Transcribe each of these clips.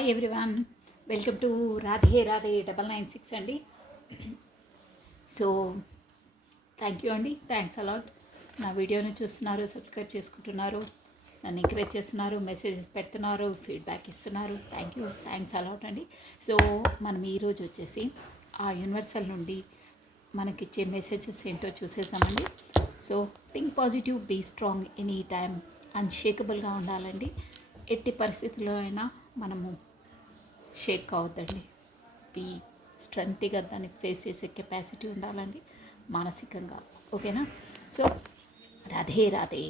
Hi everyone, welcome to Radhe Radhe 996 అండి. So thank you అండి, thanks a lot. నా వీడియోని చూస్తున్నారు, సబ్స్క్రైబ్ చేసుకుంటున్నారు, నన్ను ఎంకరేజ్ చేస్తున్నారు, మెసేజెస్ పెడుతున్నారు, ఫీడ్బ్యాక్ ఇస్తున్నారు. థ్యాంక్ యూ, థ్యాంక్స్ అలాట్ అండి. సో మనం ఈరోజు వచ్చేసి ఆ యూనివర్సల్ నుండి మనకిచ్చే మెసేజెస్ ఏంటో చూసేసామండి. So think positive, be strong any time, అన్షేకబుల్గా ఉండాలండి. ఎట్టి పరిస్థితుల్లో అయినా మనము షేక్ కావద్దండి. బీ స్ట్రెంగ్త్గా దాన్ని ఫేస్ చేసే కెపాసిటీ ఉండాలండి మానసికంగా. ఓకేనా? సో రాధే రాధే.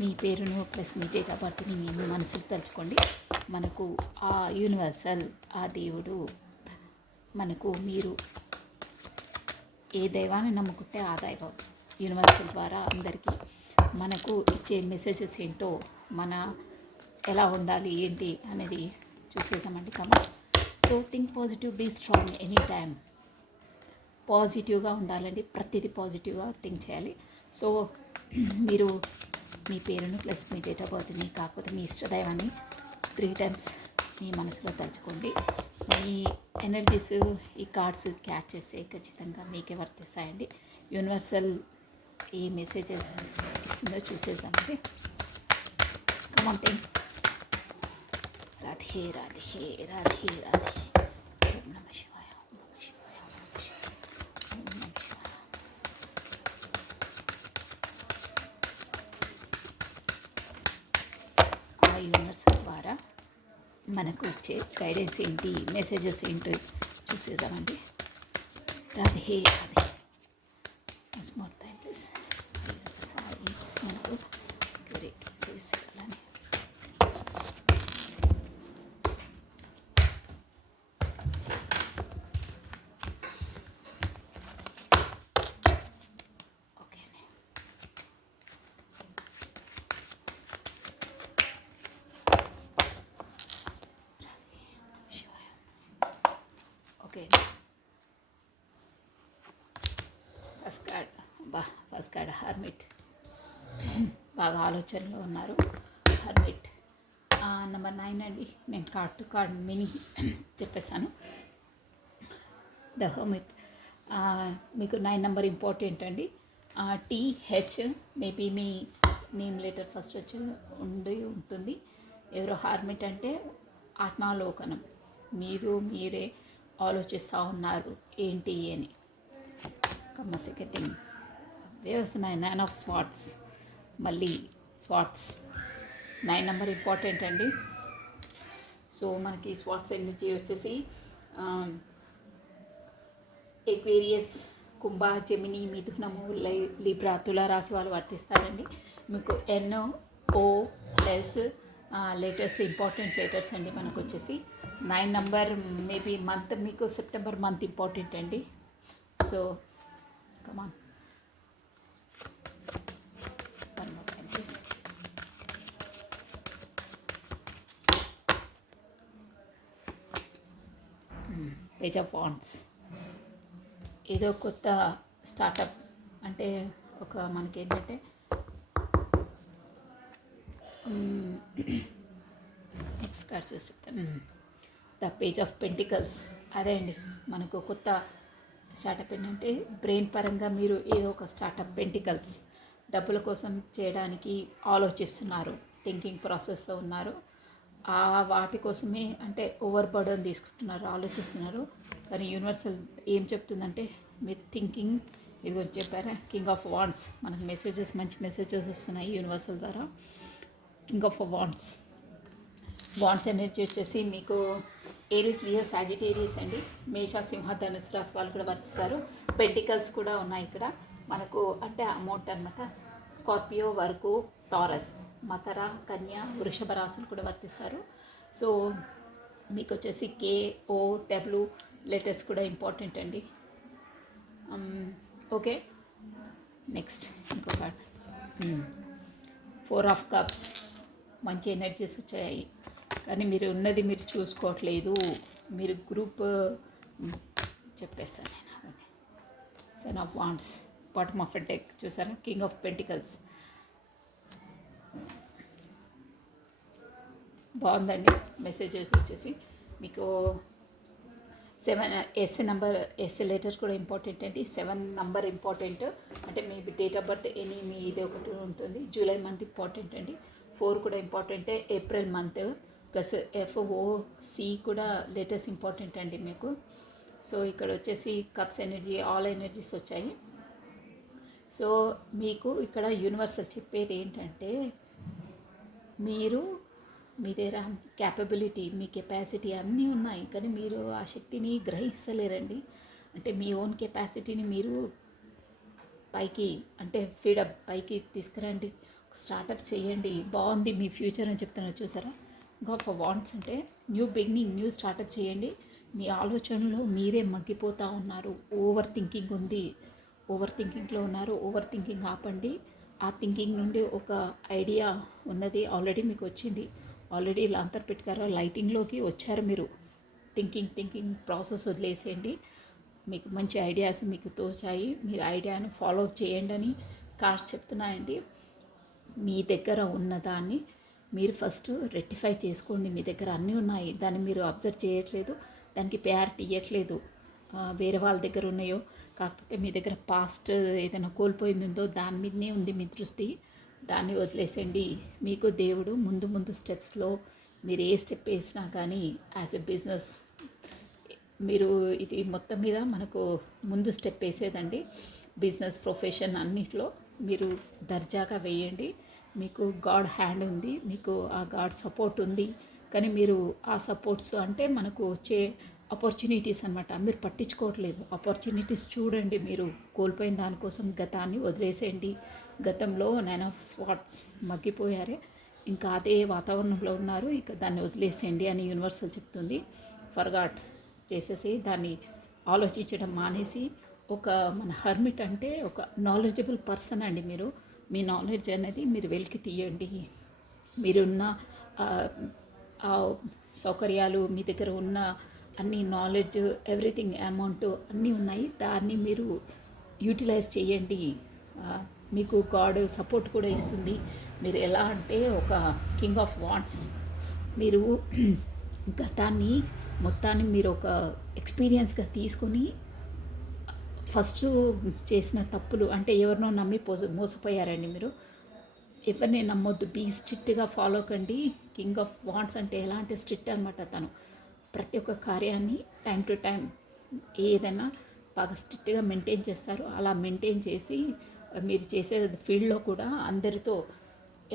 మీ పేరును ప్లస్ మీ డేట్ ఆఫ్ బర్త్ని మీ మనసులు తలుచుకోండి. మనకు ఆ యూనివర్సల్, ఆ దేవుడు మనకు, మీరు ఏ దైవాన్ని నమ్ముకుంటే ఆ దైవం యూనివర్సల్ ద్వారా అందరికీ మనకు ఇచ్చే మెసేజెస్ ఏంటో, మన ఎలా ఉండాలి ఏంటి అనేది చూసేసామండి. Comment. So think positive, be strong any time. పాజిటివ్గా ఉండాలండి, ప్రతిదీ పాజిటివ్గా థింక్ చేయాలి. సో మీరు మీ పేరును ప్లస్ మీ డేట్ ఆఫ్ బర్త్ని, కాకపోతే మీ ఇష్టదైవాన్ని 3 times మీ మనసులో తలుచుకోండి. మీ ఎనర్జీస్ ఈ కార్డ్స్ క్యాచ్ చేస్తే ఖచ్చితంగా మీకే వర్తిస్తాయండి. యూనివర్సల్ ఏ మెసేజెస్ ఇస్తుందో చూసేద్దామండి. కమాన్ థింక్. రాధే రాధే రాధే రాధే. ఓం నమః శివాయ, ఓం నమః శివాయ, ఓం నమః శివాయ. ఆ యూనివర్సల్ ద్వారా మనకు వచ్చే గైడెన్స్ ఏంటి, మెసేజెస్ ఏంటో చూసేద్దామండి. Radhe Radhe. Small time please. మనకు గ్రేట్ మెసేజెస్ ఇవ్వాలని. ఓకే అండి. ఓకే అండి. First card hermit. బాగా ఆలోచనలో ఉన్నారు. హర్మిట్ నెంబర్ 9 అండి. నేను కార్డ్ టు కార్డ్ మీనింగ్ చెప్పేస్తాను. The hermit. మీకు 9 నెంబర్ ఇంపార్టెంట్ అండి. TH మేబీ మీ నేమ్ లెటర్ ఫస్ట్ వచ్చి ఉంటుంది. ఎవరో హార్మిట్ అంటే ఆత్మాలోకనం. మీరే ఆలోచిస్తూ ఉన్నారు ఏంటి అని. సెకండ్ థింగ్, వేవస్తున్నాయి 9 of Swords. మళ్ళీ స్వాట్స్ 9 నెంబర్ ఇంపార్టెంట్ అండి. సో మనకి స్వాట్స్ ఎనర్జీ వచ్చేసి ఎక్వేరియస్, కుంభ, జెమిని, మిథునము, లిబ్రా, తులారాశి వాళ్ళు వర్తిస్తారండి. మీకు NOS లెటర్స్ ఇంపార్టెంట్ లెటర్స్ అండి. మనకు వచ్చేసి 9 నెంబర్ మేబీ మంత్, మీకు సెప్టెంబర్ మంత్ ఇంపార్టెంట్ అండి. So come on. Page of wands. ఏదో కొత్త స్టార్టప్ అంటే ఒక మనకి ఏంటంటే నెక్స్ట్ కార్డ్స్ చూస్తాను. The page of pentacles. అదే అండి, మనకు కొత్త స్టార్టప్ ఏంటంటే బ్రెయిన్ పరంగా మీరు ఏదో ఒక స్టార్టప్, పెంటికల్స్, డబ్బుల కోసం చేయడానికి ఆలోచిస్తున్నారు, థింకింగ్ ప్రాసెస్లో ఉన్నారు. వాటి కోసమే అంటే ఓవర్ బర్డన్ తీసుకుంటున్నారు, ఆలోచిస్తున్నారు. కానీ యూనివర్సల్ ఏం చెప్తుందంటే మీరు థింకింగ్, ఇది చెప్పారా, కింగ్ ఆఫ్ వాండ్స్. మనకు మెసేజెస్, మంచి మెసేజెస్ వస్తున్నాయి యూనివర్సల్ ద్వారా. King of wands. Wands energy వచ్చేసి మీకు ఏరీస్, లియో, సాజిటేరియస్ అండి. మేష, సింహ, ధనుసు రాశి వాళ్ళు కూడా వర్తిస్తారు. పెంటికల్స్ కూడా ఉన్నాయి ఇక్కడ మనకు, అంటే అమౌంట్ అనమాట. స్కార్పియో వరకు, టారస్, మకర, కన్య, వృషభ రాశులు కూడా వర్తిస్తారు. సో మీకు వచ్చేసి KOW లెటర్స్ కూడా ఇంపార్టెంట్ అండి. ఓకే, నెక్స్ట్ ఇంకో కార్డ్ 4 of Cups. మంచి ఎనర్జీస్ వచ్చాయి, కానీ మీరు ఉన్నది మీరు చూసుకోవట్లేదు. మీరు గ్రూప్ చెప్పేస్తాను నేను. Son of Wands, bottom of a deck చూసాను. King of pentacles. బాగుందండి. మెసేజెస్ వచ్చేసి మీకు 7 ఎస్ లెటర్స్ కూడా ఇంపార్టెంట్ అండి. 7 నంబర్ ఇంపార్టెంట్. అంటే మీ డేట్ ఆఫ్ బర్త్ ఎనీ మీ ఇది ఒకటి ఉంటుంది. జూలై మంత్ ఇంపార్టెంట్ అండి. 4 కూడా ఇంపార్టెంటే. ఏప్రిల్ మంత్ ప్లస్ FOC కూడా లెటర్స్ ఇంపార్టెంట్ అండి మీకు. సో ఇక్కడ వచ్చేసి కప్స్ ఎనర్జీ, ఆల్ ఎనర్జీస్ వచ్చాయి. సో మీకు ఇక్కడ యూనివర్సల్ చెప్పేది ఏంటంటే, మీరు మీ దగ్గర క్యాపబిలిటీ, మీ కెపాసిటీ అన్నీ ఉన్నాయి, కానీ మీరు ఆ శక్తిని గ్రహిస్తలేరండి. అంటే మీ ఓన్ కెపాసిటీని మీరు పైకి అంటే ఫీడప్ పైకి తీసుకురండి. స్టార్టప్ చేయండి. బాగుంది మీ ఫ్యూచర్ అని చెప్తున్నారు చూసారా. ఫర్ వాంట్స్ అంటే న్యూ బిగినింగ్, న్యూ స్టార్టప్ చేయండి. మీ ఆలోచనలో మీరే మగ్గిపోతూ ఉన్నారు. ఓవర్ థింకింగ్ ఉంది, ఓవర్ థింకింగ్లో ఉన్నారు. ఓవర్ థింకింగ్ ఆపండి. ఆ థింకింగ్ నుండి ఒక ఐడియా ఉన్నది ఆల్రెడీ మీకు వచ్చింది. ఆల్రెడీ లాంతర్ పెట్టారో లైటింగ్లోకి వచ్చారు మీరు. థింకింగ్ ప్రాసెస్ వదిలేసేయండి. మీకు మంచి ఐడియాస్ మీకు తోచాయి, మీరు ఐడియాను ఫాలో చేయండి అని కార్డ్స్ చెప్తున్నాయండి. మీ దగ్గర ఉన్నదాన్ని మీరు ఫస్ట్ రెక్టిఫై చేసుకోండి. మీ దగ్గర అన్నీ ఉన్నాయి, దాన్ని మీరు అబ్జర్వ్ చేయట్లేదు, దానికి ప్రయారిటీ ఇవ్వట్లేదు. వేరే వాళ్ళ దగ్గర ఉన్నాయో, కాకపోతే మీ దగ్గర పాస్ట్ ఏదైనా కోల్పోయిందో దాని మీదనే ఉంది మీ దృష్టి. దాన్ని వదిలేసండి. మీకు దేవుడు ముందు స్టెప్స్లో మీరు ఏ స్టెప్ వేసినా కానీ యాజ్ ఎ బిజినెస్ మీరు ఇది మొత్తం మీద మనకు ముందు స్టెప్ వేసేదండి. బిజినెస్ ప్రొఫెషన్ అన్నిట్లో మీరు దర్జాగా వేయండి. మీకు గాడ్ హ్యాండ్ ఉంది, మీకు ఆ గాడ్ సపోర్ట్ ఉంది. కానీ మీరు ఆ సపోర్ట్స్ అంటే మనకు వచ్చే ఆపర్చునిటీస్ అనమాట, మీరు పట్టించుకోవట్లేదు. ఆపర్చునిటీస్ చూడండి. మీరు కోల్పోయిన దానికోసం గతాన్ని వదిలేసేయండి. గతంలో 9 ఆఫ్ స్వార్డ్స్ మగ్గిపోయారే, ఇంకా అదే వాతావరణంలో ఉన్నారు, ఇక దాన్ని వదిలేసేయండి అని యూనివర్సల్ చెప్తుంది. ఫర్గాట్ చేసేసి దాన్ని ఆలోచించడం మానేసి ఒక మన హర్మిట్ అంటే ఒక నాలెడ్జబుల్ పర్సన్ అండి. మీరు మీ నాలెడ్జ్ అనేది మీరు వెలికి తీయండి. మీరున్న సౌకర్యాలు, మీ దగ్గర ఉన్న అన్ని నాలెడ్జ్, ఎవ్రీథింగ్, అమౌంట్ అన్నీ ఉన్నాయి, దాన్ని మీరు యూటిలైజ్ చేయండి. మీకు గాడ్ సపోర్ట్ కూడా ఇస్తుంది. మీరు ఎలా అంటే ఒక కింగ్ ఆఫ్ వాంట్స్, మీరు గతాన్ని మొత్తాన్ని మీరు ఒక ఎక్స్పీరియన్స్గా తీసుకొని ఫస్ట్ చేసిన తప్పులు అంటే ఎవరినో నమ్మి మోసపోయారండి మీరు. ఎవరిని నమ్మొద్దు. బీ స్ట్రిక్ట్గా ఫాలో కండి. కింగ్ ఆఫ్ వాంట్స్ అంటే ఎలా అంటే స్ట్రిక్ట్ అనమాట. తను ప్రతి ఒక్క కార్యాన్ని టైం టు టైం ఏదైనా బాగా స్ట్రిక్ట్గా మెయింటైన్ చేస్తారు. అలా మెయింటైన్ చేసి మీరు చేసే ఫీల్డ్లో కూడా అందరితో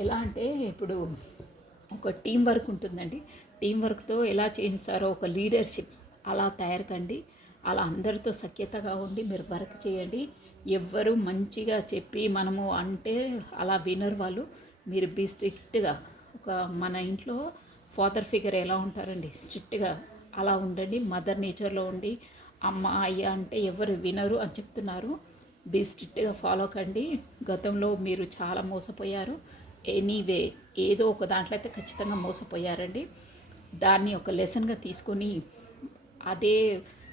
ఎలా అంటే ఇప్పుడు ఒక టీం వర్క్ ఉంటుందండి. టీం వర్క్తో ఎలా చేస్తారో ఒక లీడర్షిప్ అలా తయారు కండి. అలా అందరితో సఖ్యతగా ఉండి మీరు వర్క్ చేయండి. ఎవ్వరు మంచిగా చెప్పి మనము అంటే అలా వినరు వాళ్ళు. మీరు బీ స్ట్రిక్ట్గా ఒక మన ఇంట్లో ఫాదర్ ఫిగర్ ఎలా ఉంటారండి, స్ట్రిక్ట్గా అలా ఉండండి. మదర్ నేచర్లో ఉండి అమ్మ అయ్య అంటే ఎవరు వినరు అని చెప్తున్నారు. బీ స్ట్రిక్ట్గా ఫాలో కండి. గతంలో మీరు చాలా మోసపోయారు. ఎనీవే ఏదో ఒక దాంట్లో అయితే ఖచ్చితంగా మోసపోయారండి. దాన్ని ఒక లెసన్గా తీసుకొని అదే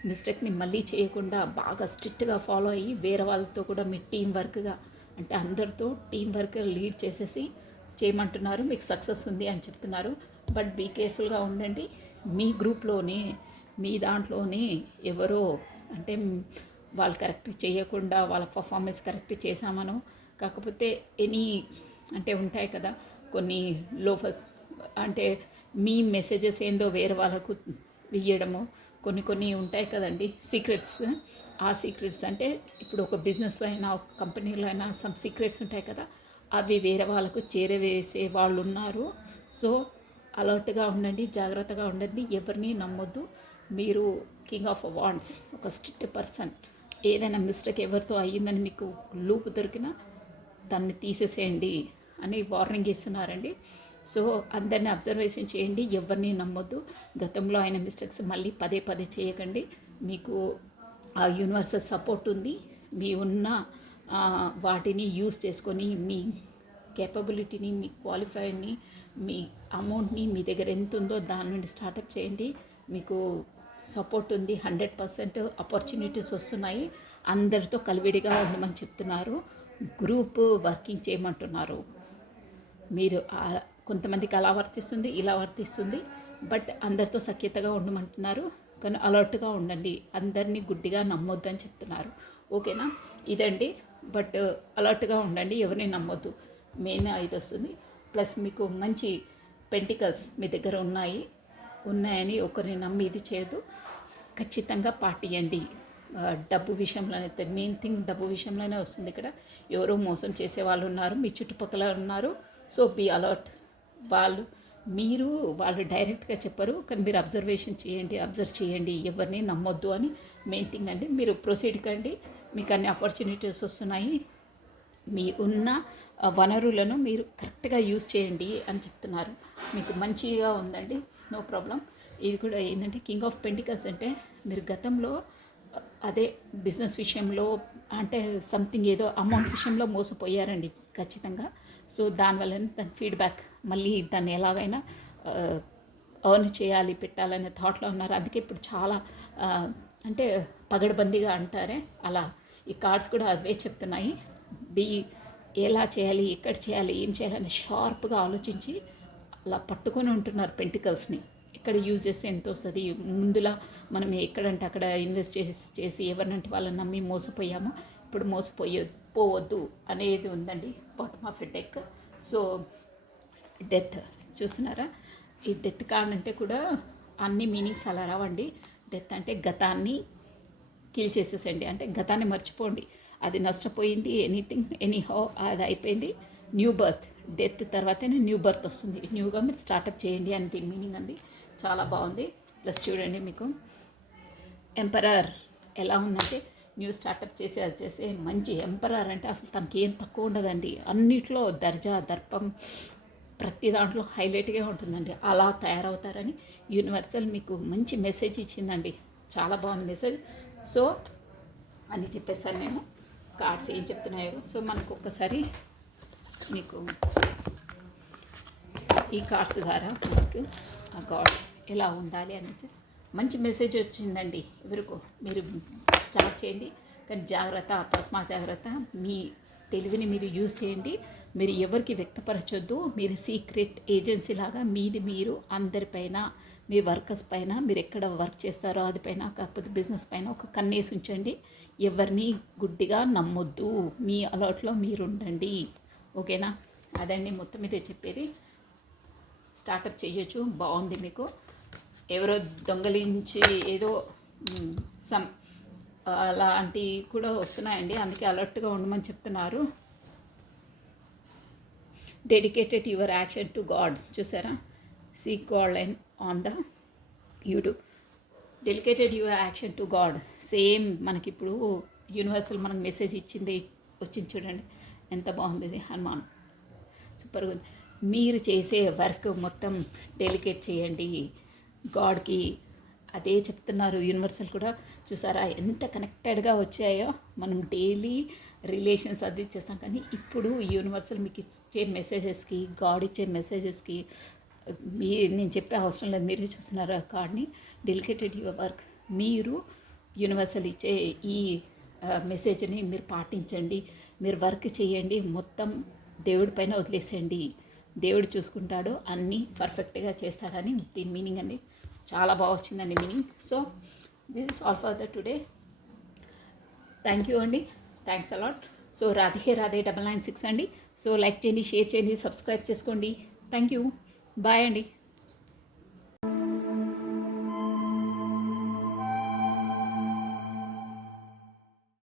మిస్టేక్ని మళ్ళీ చేయకుండా బాగా స్ట్రిక్ట్గా ఫాలో అయ్యి వేరే వాళ్ళతో కూడా మీ టీం వర్క్గా అంటే అందరితో టీం వర్క్ లీడ్ చేసేసి చేయమంటున్నారు. మీకు సక్సెస్ ఉంది అని చెప్తున్నారు. బట్ బీ కేర్ఫుల్గా ఉండండి. మీ గ్రూప్లోనే మీ దాంట్లోనే ఎవరో అంటే వాళ్ళు కరెక్ట్ చేయకుండా వాళ్ళ పర్ఫార్మెన్స్ కరెక్ట్ చేశామనో, కాకపోతే ఎనీ అంటే ఉంటాయి కదా కొన్ని లోఫర్స్ అంటే మీ మెసేజెస్ ఏందో వేరే వాళ్ళకు ఇవ్వడము, కొన్ని ఉంటాయి కదండి సీక్రెట్స్. ఆ సీక్రెట్స్ అంటే ఇప్పుడు ఒక బిజినెస్లో అయినా ఒక కంపెనీలో అయినా సమ్ సీక్రెట్స్ ఉంటాయి కదా, అవి వేరే వాళ్ళకు చేరవేసే వాళ్ళు ఉన్నారు. సో అలర్ట్గా ఉండండి, జాగ్రత్తగా ఉండండి, ఎవరిని నమ్మొద్దు. మీరు కింగ్ ఆఫ్ వాండ్స్ ఒక స్ట్రిక్ట్ పర్సన్. ఏదైనా మిస్టేక్ ఎవరితో అయ్యిందని మీకు లూప్ దొరికినా దాన్ని తీసేసేయండి అని వార్నింగ్ ఇస్తున్నారండి. సో అందరినీ అబ్జర్వేషన్ చేయండి, ఎవరిని నమ్మొద్దు. గతంలో అయిన మిస్టేక్స్ మళ్ళీ పదే చేయకండి. మీకు ఆ యూనివర్సల్ సపోర్ట్ ఉంది. మీ ఉన్న వాటిని యూస్ చేసుకొని మీ కేపబిలిటీని, మీ క్వాలిఫైడ్ని, మీ అమౌంట్ని మీ దగ్గర ఎంత ఉందో దాని నుండి స్టార్టప్ చేయండి. మీకు సపోర్ట్ ఉంది. 100% ఆపర్చునిటీస్ వస్తున్నాయి. అందరితో కలివిడిగా ఉండమని చెప్తున్నారు. గ్రూప్ వర్కింగ్ చేయమంటున్నారు. మీరు కొంతమందికి అలా వర్తిస్తుంది, ఇలా వర్తిస్తుంది. బట్ అందరితో సఖ్యతగా ఉండమంటున్నారు, కానీ అలర్ట్గా ఉండండి, అందరినీ గుడ్డిగా నమ్మొద్దని చెప్తున్నారు. ఓకేనా? ఇదండి. బట్ అలర్ట్గా ఉండండి, ఎవరిని నమ్మొద్దు. మెయిన్ ఇది వస్తుంది. ప్లస్ మీకు మంచి పెంటికల్స్ మీ దగ్గర ఉన్నాయని ఒకరిని నమ్మి ఇది చేయదు. ఖచ్చితంగా పాటియండి. డబ్బు విషయంలోనే మెయిన్ థింగ్, డబ్బు విషయంలోనే వస్తుంది ఇక్కడ. ఎవరో మోసం చేసే వాళ్ళు ఉన్నారు మీ చుట్టుపక్కల ఉన్నారు. So be alert. వాళ్ళు డైరెక్ట్గా చెప్పరు, కానీ మీరు అబ్జర్వ్ చేయండి, ఎవరిని నమ్మొద్దు అని మెయిన్ థింగ్ అండి. మీరు ప్రొసీడ్ కండి, మీకు అన్ని ఆపర్చునిటీస్ వస్తున్నాయి. మీ ఉన్న వనరులను మీరు కరెక్ట్గా యూజ్ చేయండి అని చెప్తున్నారు. మీకు మంచిగా ఉందండి, నో ప్రాబ్లం. ఇది కూడా ఏంటంటే కింగ్ ఆఫ్ పెంటికల్స్ అంటే మీరు గతంలో అదే బిజినెస్ విషయంలో అంటే సంథింగ్ ఏదో అమౌంట్ విషయంలో మోసపోయారండి ఖచ్చితంగా. సో దానివల్ల దాని ఫీడ్బ్యాక్ మళ్ళీ దాన్ని ఎలాగైనా ఎర్న్ చేయాలి, పెట్టాలనే థాట్లో ఉన్నారు. అందుకే ఇప్పుడు చాలా అంటే పగడబందీగా అంటారే అలా ఈ కార్డ్స్ కూడా అవే చెప్తున్నాయి. ఎలా చేయాలి, ఎక్కడ చేయాలి, ఏం చేయాలని షార్ప్గా ఆలోచించి అలా పట్టుకొని ఉంటున్నారు పెంటికల్స్ని. ఇక్కడ యూజ్ చేస్తే ఎంత వస్తుంది, ముందులా మనం ఎక్కడంటే అక్కడ ఇన్వెస్ట్ చేసి ఎవరినంటే వాళ్ళని నమ్మి మోసపోయామో ఇప్పుడు పోవద్దు అనేది ఉందండి bottom of a deck. So death చూస్తున్నారా, ఈ డెత్ కార్డ్ అంటే కూడా అన్ని మీనింగ్స్ అలా రావండి. డెత్ అంటే గతాన్ని కిల్ చేసేసండి, అంటే గతాన్ని మర్చిపోండి, అది నష్టపోయింది, ఎనీహౌ అది అయిపోయింది. న్యూ బర్త్, డెత్ తర్వాతనే న్యూ బర్త్ వస్తుంది, న్యూగా మీరు స్టార్టప్ చేయండి అని దీని మీనింగ్ అండి. చాలా బాగుంది. ప్లస్ చూడండి మీకు ఎంపరర్ ఎలా ఉందంటే న్యూ స్టార్టప్ చేసే మంచి ఎంపరర్ అంటే అసలు తనకి ఏం తక్కువ ఉండదండి, అన్నిట్లో దర్జా దర్పం ప్రతి దాంట్లో హైలైట్గా ఉంటుందండి. అలా తయారవుతారని యూనివర్సల్ మీకు మంచి మెసేజ్ ఇచ్చిందండి, చాలా బాగుంది మెసేజ్. సో అని చెప్పేసాను నేను, కార్డ్స్ ఏం చెప్తున్నాయో. సో మనకు ఒక్కసారి మీకు ఈ కార్డ్స్ ద్వారా మీకు ఆ గాడ్ ఎలా ఉండాలి అని మంచి మెసేజ్ వచ్చిందండి. ఎవరికో మీరు స్టార్ట్ చేయండి, కానీ జాగ్రత్త, తస్మా జాగ్రత్త. మీ తెలివిని మీరు యూజ్ చేయండి, మీరు ఎవరికి వ్యక్తపరచొద్దు. మీరు సీక్రెట్ ఏజెన్సీ లాగా మీది మీరు అందరిపైన, మీ వర్కర్స్ పైన, మీరు ఎక్కడ వర్క్ చేస్తారో అది పైన, కాకపోతే బిజినెస్ పైన ఒక కన్నేసి ఉంచండి. ఎవరిని గుడ్డిగా నమ్మొద్దు, మీ అలర్ట్లో మీరు ఉండండి. ఓకేనా? అదండి మొత్తం ఇదే చెప్పేది. స్టార్టప్ చేయొచ్చు, బాగుంది మీకు. ఎవరో దొంగలించి ఏదో అలాంటివి కూడా వస్తున్నాయండి, అందుకే అలర్ట్గా ఉండమని చెప్తున్నారు. Dedicated your action to God, చూసారా? Seek God line on the YouTube. Dedicated your action to God. Same మనకి ఇప్పుడు యూనివర్సల్ మనకు మెసేజ్ వచ్చింది చూడండి, ఎంత బాగుంది ఇది. హనుమాన్ సూపర్గా ఉంది. మీరు చేసే వర్క్ మొత్తం డెలికేట్ చేయండి గాడ్కి, అదే చెప్తున్నారు యూనివర్సల్ కూడా. చూసారా ఎంత కనెక్టెడ్గా వచ్చాయో. మనం డైలీ రిలేషన్స్ అది చేస్తాం, కానీ ఇప్పుడు యూనివర్సల్ మీకు ఇచ్చే మెసేజెస్కి, గాడ్ ఇచ్చే మెసేజెస్కి నేను చెప్పే అవసరం లేదు, మీరే చూస్తున్నారు ఆ కార్డ్ని. డెలికేటెడ్ యువర్ వర్క్. మీరు యూనివర్సల్ ఇచ్చే ఈ మెసేజ్ని మీరు పాటించండి, మీరు వర్క్ చేయండి, మొత్తం దేవుడి పైన వదిలేసేయండి. దేవుడు చూసుకుంటాడు, అన్నీ పర్ఫెక్ట్గా చేస్తాడని దీని మీనింగ్ అండి. చాలా బాగా వచ్చిందండి meaning. So this is all for the today. Thank you అండి, థ్యాంక్స్ అలాట్. సో రాధే 996 అండి. సో లైక్ చేయండి, షేర్ చేయండి, సబ్స్క్రైబ్ చేసుకోండి. థ్యాంక్ యూ, బాయ్ అండి.